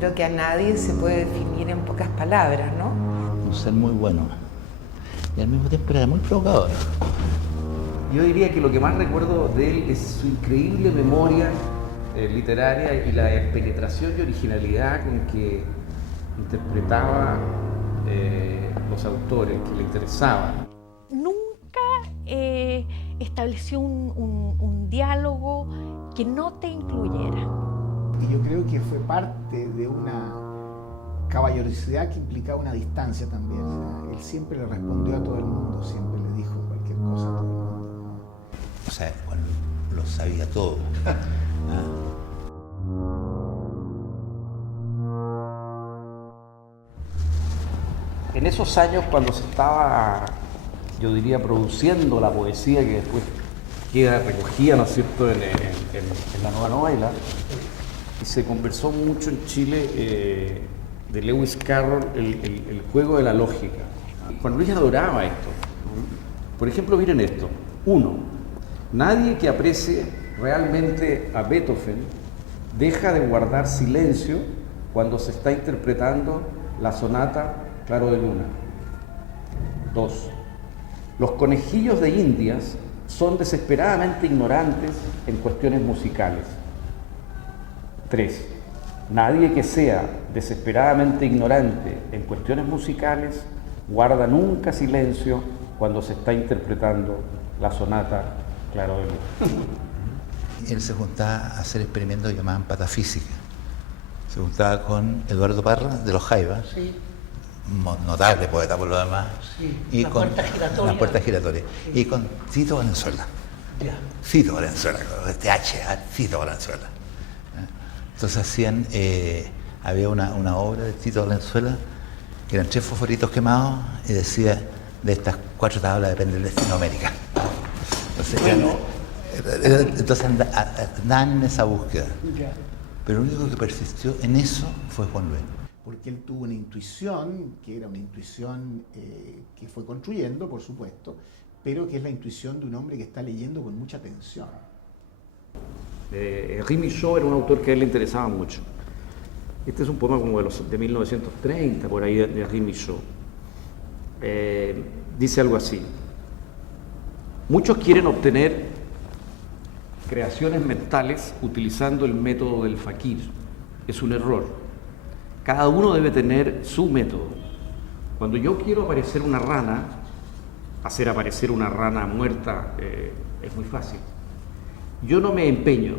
creo que a nadie se puede definir en pocas palabras, ¿no? Un ser muy bueno y al mismo tiempo era muy provocador. Yo diría que lo que más recuerdo de él es su increíble memoria literaria y la penetración y originalidad con que interpretaba los autores que le interesaban. Nunca estableció un diálogo que no te incluyera. Y yo creo que fue parte de una caballerosidad que implicaba una distancia también. O sea, él siempre le respondió a todo el mundo, siempre le dijo cualquier cosa a todo el mundo. O sea, bueno, lo sabía todo. En esos años, cuando se estaba, yo diría, produciendo la poesía que después queda recogida, ¿no es cierto?, en la nueva novela, y se conversó mucho en Chile de Lewis Carroll, el juego de la lógica. Juan Luis adoraba esto. Por ejemplo, miren esto. 1. Nadie que aprecie realmente a Beethoven deja de guardar silencio cuando se está interpretando la sonata Claro de Luna. 2. Los conejillos de Indias son desesperadamente ignorantes en cuestiones musicales. 3. Nadie que sea desesperadamente ignorante en cuestiones musicales guarda nunca silencio cuando se está interpretando la sonata Claro de Luna. Él se juntaba a hacer experimentos que llamaban patafísica. Se juntaba con Eduardo Parra de los Jaivas, Sí. Notable poeta por lo demás, Sí, y las con puertas giratorias. las puertas giratorias, Sí. y con Tito Valenzuela. Ya. Tito Valenzuela, con este H, Tito Valenzuela. Entonces había una obra de Tito Valenzuela que eran 3 fosforitos quemados y decía: de estas 4 tablas depende el destino de América. Entonces, entonces andaban en esa búsqueda. Ya. Pero lo único que persistió en eso fue Juan Luis. Porque él tuvo una intuición, que era una intuición que fue construyendo, por supuesto, pero que es la intuición de un hombre que está leyendo con mucha atención. Henri Michaud era un autor que a él le interesaba mucho. Este es un poema como de 1930, por ahí, de Henri Michaud. Dice algo así: muchos quieren obtener creaciones mentales utilizando el método del fakir. Es un error. Cada uno debe tener su método. Cuando yo quiero aparecer una rana, hacer aparecer una rana muerta es muy fácil. Yo no me empeño,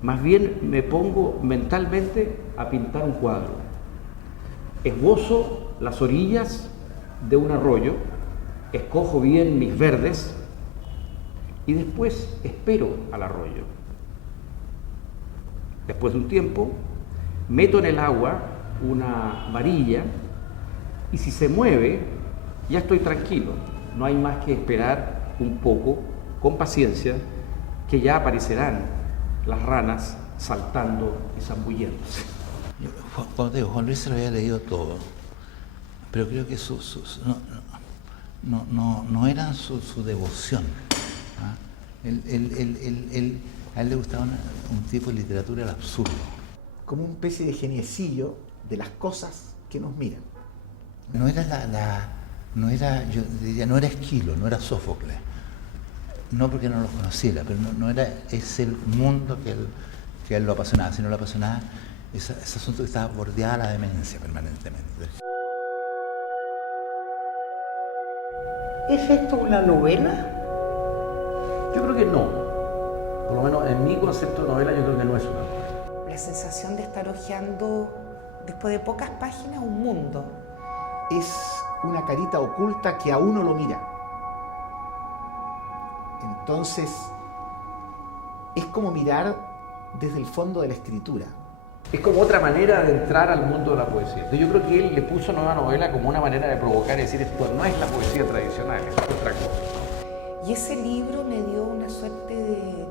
más bien me pongo mentalmente a pintar un cuadro. Esbozo las orillas de un arroyo, escojo bien mis verdes y después espero al arroyo. Después de un tiempo, meto en el agua una varilla y si se mueve, ya estoy tranquilo. No hay más que esperar un poco, con paciencia, que ya aparecerán las ranas saltando y zambulléndose. Como te digo, Juan Luis se lo había leído todo, pero creo que no era su devoción. ¿Ah? A él le gustaba un tipo de literatura del absurdo. Como una especie de geniecillo de las cosas que nos miran. No era yo diría, no era Esquilo, no era Sófocles. No porque no lo conociera, pero no era ese mundo que a él lo apasionaba, sino lo apasionaba ese asunto que estaba bordeada la demencia permanentemente. ¿Es esto una novela? Yo creo que no. Por lo menos en mi concepto de novela yo creo que no es una novela. La sensación de estar hojeando, después de pocas páginas, un mundo. Es una carita oculta que a uno lo mira. Entonces, es como mirar desde el fondo de la escritura. Es como otra manera de entrar al mundo de la poesía. Entonces yo creo que él le puso nueva novela como una manera de provocar y decir: esto no es la poesía tradicional, es otra cosa. Y ese libro me dio una suerte de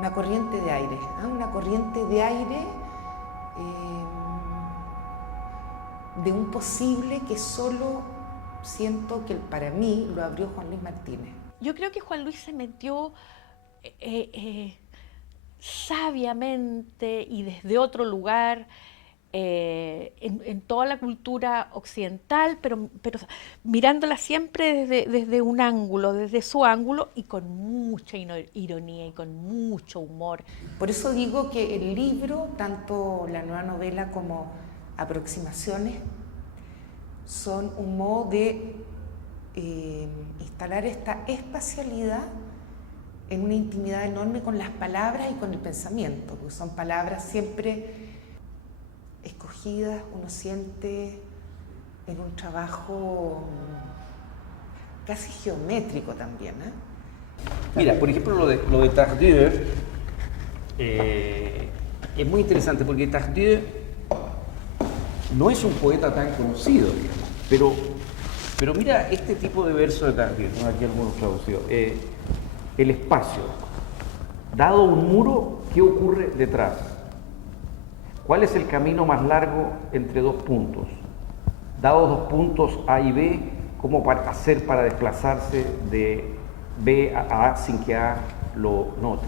una corriente de aire, una corriente de aire de un posible que solo siento que para mí lo abrió Juan Luis Martínez. Yo creo que Juan Luis se metió sabiamente y desde otro lugar en toda la cultura occidental, pero mirándola siempre desde un ángulo, desde su ángulo, y con mucha ironía y con mucho humor. Por eso digo que el libro, tanto la nueva novela como Aproximaciones, son un modo de instalar esta espacialidad en una intimidad enorme con las palabras y con el pensamiento, porque son palabras siempre escogidas, uno siente en un trabajo casi geométrico también, ¿eh? Mira, por ejemplo, lo de Tardieu es muy interesante porque Tardieu no es un poeta tan conocido, digamos, pero mira este tipo de verso de Tardieu, tengo aquí algunos traducidos. El espacio. Dado un muro, ¿qué ocurre detrás? ¿Cuál es el camino más largo entre dos puntos? Dados dos puntos A y B, ¿cómo hacer para desplazarse de B a A sin que A lo note?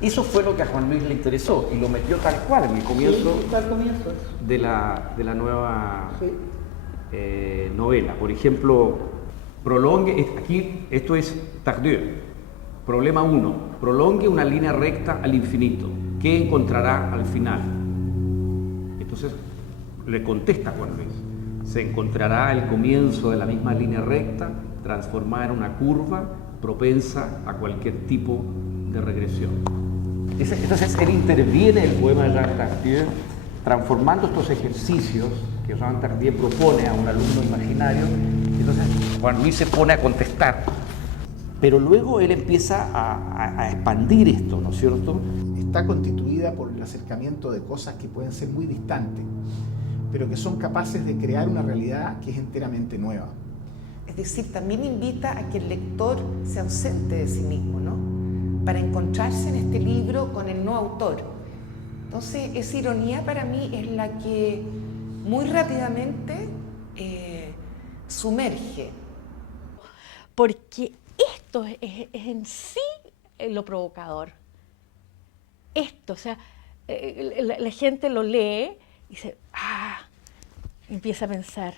Eso fue lo que a Juan Luis le interesó y lo metió tal cual en el comienzo, de la nueva novela. Por ejemplo, prolongue, aquí esto es Tardieu. Problema 1, prolongue una línea recta al infinito. ¿Qué encontrará al final? Entonces le contesta Juan Luis. Se encontrará el comienzo de la misma línea recta transformada en una curva propensa a cualquier tipo de regresión. Entonces él interviene en el poema de Jean Tardieu transformando estos ejercicios que Jean Tardieu propone a un alumno imaginario. Entonces Juan Luis se pone a contestar, pero luego él empieza a expandir esto, ¿no es cierto? Está constituida por el acercamiento de cosas que pueden ser muy distantes, pero que son capaces de crear una realidad que es enteramente nueva. Es decir, también invita a que el lector se ausente de sí mismo, ¿no? Para encontrarse en este libro con el no autor. Entonces, esa ironía para mí es la que muy rápidamente sumerge. Porque esto es en sí lo provocador. Esto, o sea, la gente lo lee y dice, empieza a pensar.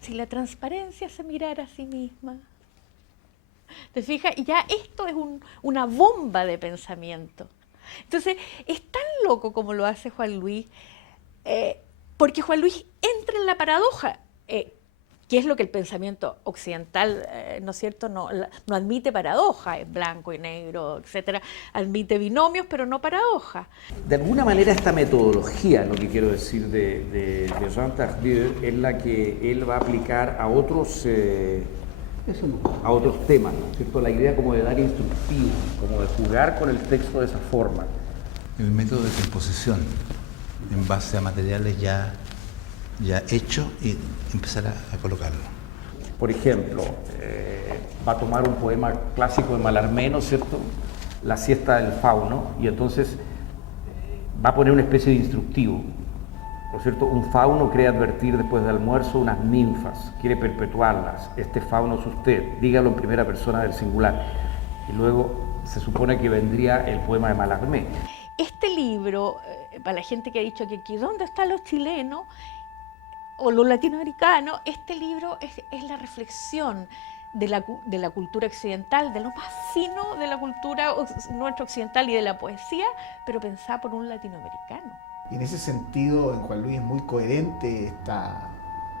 Si la transparencia se mirara a sí misma. ¿Te fijas? Y ya esto es una bomba de pensamiento. Entonces, es tan loco como lo hace Juan Luis, porque Juan Luis entra en la paradoja, que es lo que el pensamiento occidental, ¿no es cierto?, no admite paradoja, es blanco y negro, etcétera, admite binomios, pero no paradoja. De alguna manera esta metodología, lo que quiero decir de Jean Tardieu, es la que él va a aplicar a otros temas, ¿no es cierto? La idea como de dar instructivo, como de jugar con el texto de esa forma. El método de composición en base a materiales ya hecho y empezar a colocarlo. Por ejemplo, va a tomar un poema clásico de Mallarmé, ¿no es cierto?, La siesta del fauno, y entonces va a poner una especie de instructivo, ¿no es cierto? Un fauno cree advertir después del almuerzo unas ninfas, quiere perpetuarlas. Este fauno es usted, dígalo en primera persona del singular. Y luego se supone que vendría el poema de Mallarmé. Este libro, para la gente que ha dicho que aquí, ¿dónde están los chilenos o los latinoamericanos? Este libro es la reflexión de la cultura occidental, de lo más fino de la cultura nuestra occidental y de la poesía, pero pensada por un latinoamericano. Y en ese sentido, en Juan Luis es muy coherente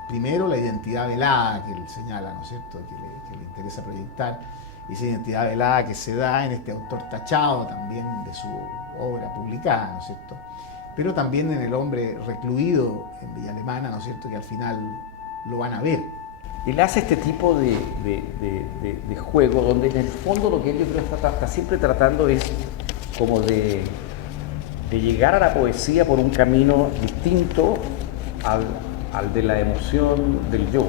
primero la identidad velada que él señala, ¿no es cierto?, que le interesa proyectar, y esa identidad velada que se da en este autor tachado también de su obra publicada, ¿no es cierto?, pero también en el hombre recluido en Villa Alemana, ¿no es cierto?, que al final lo van a ver. Él hace este tipo de juego donde en el fondo lo que él yo creo está siempre tratando es como de llegar a la poesía por un camino distinto al de la emoción del yo.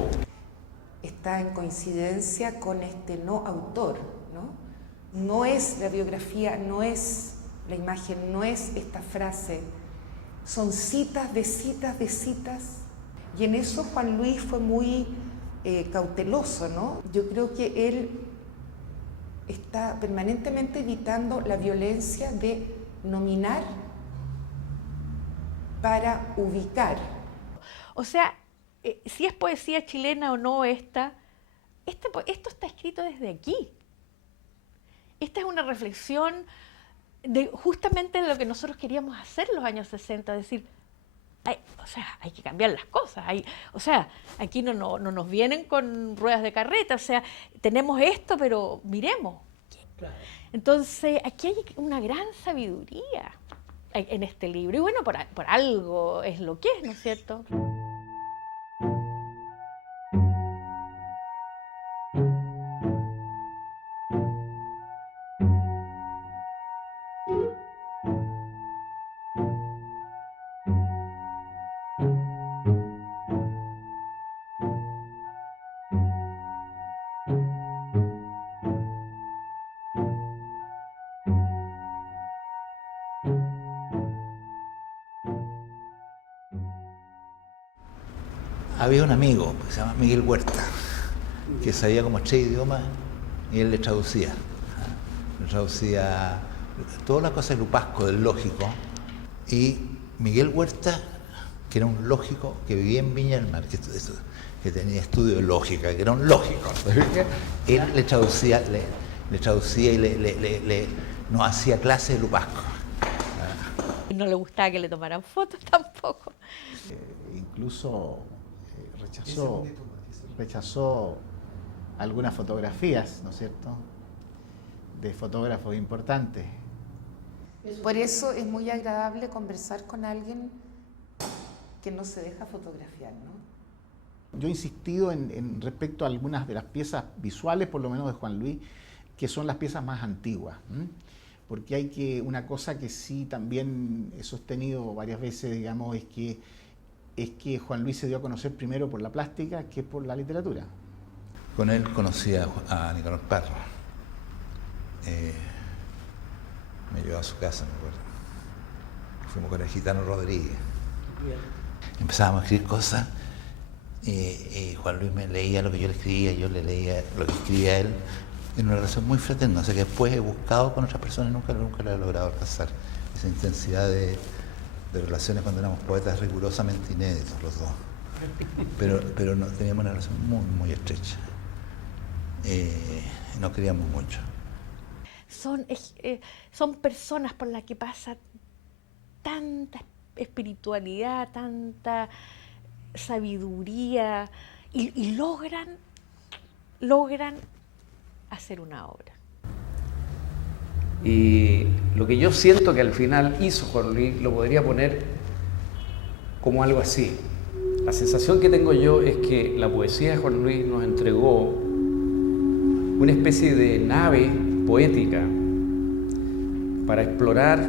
Está en coincidencia con este no autor, ¿no? No es la biografía, no es la imagen, no es esta frase. Son citas de citas de citas. Y en eso Juan Luis fue muy cauteloso, ¿no? Yo creo que él está permanentemente evitando la violencia de nominar para ubicar. O sea, si es poesía chilena o no esto está escrito desde aquí. Esta es una reflexión justamente de lo que nosotros queríamos hacer en los años 60, decir, hay que cambiar las cosas. Aquí no nos vienen con ruedas de carreta, tenemos esto, pero miremos. Claro. Entonces, aquí hay una gran sabiduría en este libro. Y bueno, por algo es lo que es, ¿no es cierto? Había un amigo que se llama Miguel Huerta, que sabía como 3 idiomas y él le traducía. Le traducía todas las cosas del Lupasco, del lógico. Y Miguel Huerta, que era un lógico que vivía en Viña del Mar, que tenía estudio de lógica, que era un lógico, él le traducía y nos hacía clases de Lupasco. No le gustaba que le tomaran fotos tampoco. Incluso rechazó algunas fotografías, ¿no es cierto?, de fotógrafos importantes. Por eso es muy agradable conversar con alguien que no se deja fotografiar, ¿no? Yo he insistido en respecto a algunas de las piezas visuales, por lo menos de Juan Luis, que son las piezas más antiguas. Porque una cosa que sí también he sostenido varias veces, digamos, es que Juan Luis se dio a conocer primero por la plástica que por la literatura. Con él conocí a Nicanor Parra. Me llevó a su casa, me acuerdo. Fuimos con el Gitano Rodríguez. Empezábamos a escribir cosas y Juan Luis me leía lo que yo le escribía, yo le leía lo que escribía él, en una relación muy fraterna. O sea que después he buscado con otras personas y nunca lo he logrado alcanzar. Esa intensidad de relaciones cuando éramos poetas rigurosamente inéditos los dos. Pero no, teníamos una relación muy, muy estrecha. Nos queríamos mucho. Son personas por las que pasa tanta espiritualidad, tanta sabiduría y logran hacer una obra. Y lo que yo siento que al final hizo Juan Luis lo podría poner como algo así. La sensación que tengo yo es que la poesía de Juan Luis nos entregó una especie de nave poética para explorar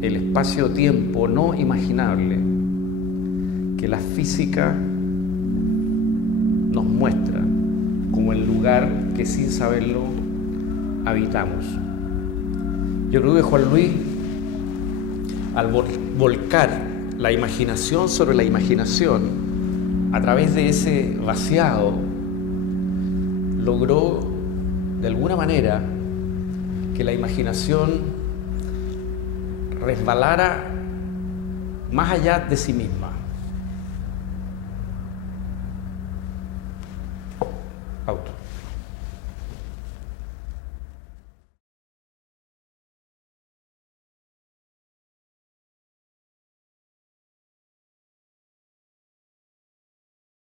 el espacio-tiempo no imaginable que la física nos muestra como el lugar que sin saberlo habitamos. Yo creo que Juan Luis, al volcar la imaginación sobre la imaginación, a través de ese vaciado, logró de alguna manera que la imaginación resbalara más allá de sí misma. Auto.